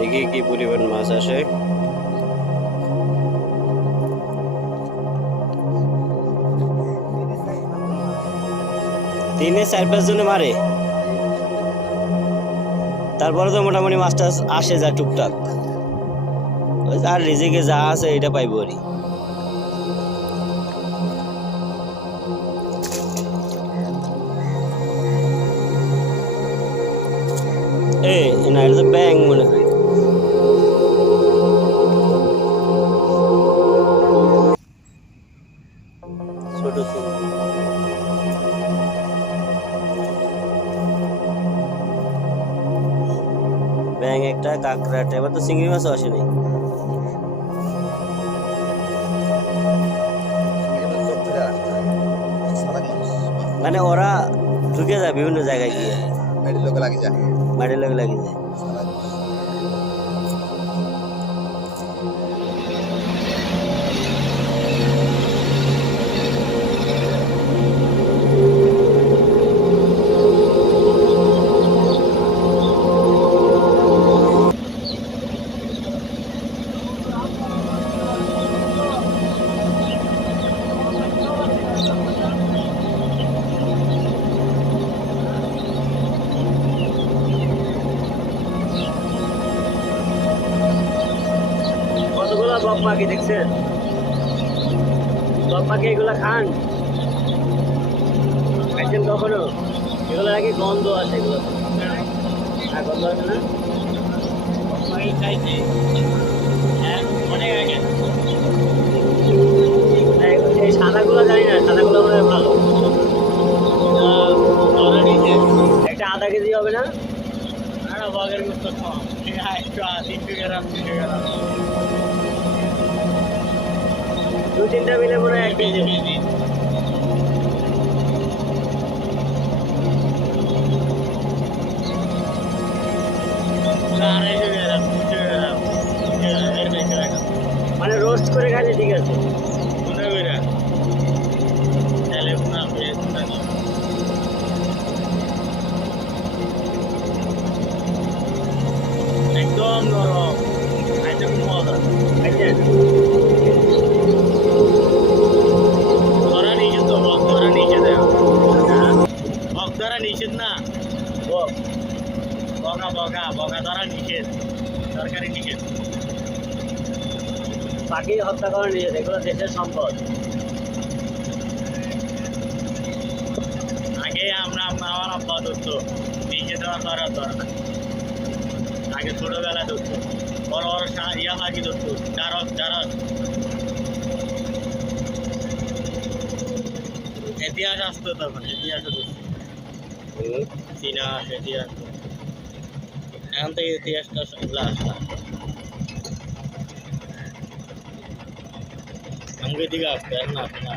দেখি কি পরিমাণ মাছ আসে। দিনে 4-5 জনে মারে, তারপরে তো মোটামুটি মাছটা আসে যা টুকটাক। আর রিজিকে যা আছে এটা পাইব আর না, এটা তো ব্যাং মনে করি। ছোট ব্যাং একটা, কাঁকড়াটা, এবার তো চিংড়ি মাছও আসে নাই। মানে ওরা ঢুকে যায় বিভিন্ন জায়গায় গিয়ে, মাটির লোকে লাগে যায়। কতগুলো বক পাখি দেখছেন? বক পাখি এগুলা খান, খাইছেন কখনো? এগুলো নাকি গন্ধ আছে, এগুলো গন্ধ আছে না? এই সাদাগুলো জানি না, সাদাগুলো আমাদের ভালো। একটা আধা কেজি হবে না? বগের মতো 2-3টা মিলে মনে হয় 1 কেজি। মানে রোস্ট করে খাইলে ঠিক আছে। একদম নরম, খাইতে খুব মজা। খাইছেন? ধরা নিষেধ তো, বক ধরা নিষেধ। বক ধরা নিষেধ না, বগা বগা বগা ধরা নিষেধ, সরকারি নিষেধ। পাখি হত্যা করা নিষেধ, এগুলো দেশের সম্পদ। আগে আমার আব্বা ধরতো, নিজে ধরা ধরা আগে ছোটবেলা ধরতো, বড় বড় ইয়া পাখি ধরতো, জারস ইতিহাস আসতো তখন, ইতিহাসে ধরতো চীনা ইতিহাস। এখন থেকে ইতিহাসটা সবগুলো আসতো। আমাকে দিকে আসতো, এখন আসতো না।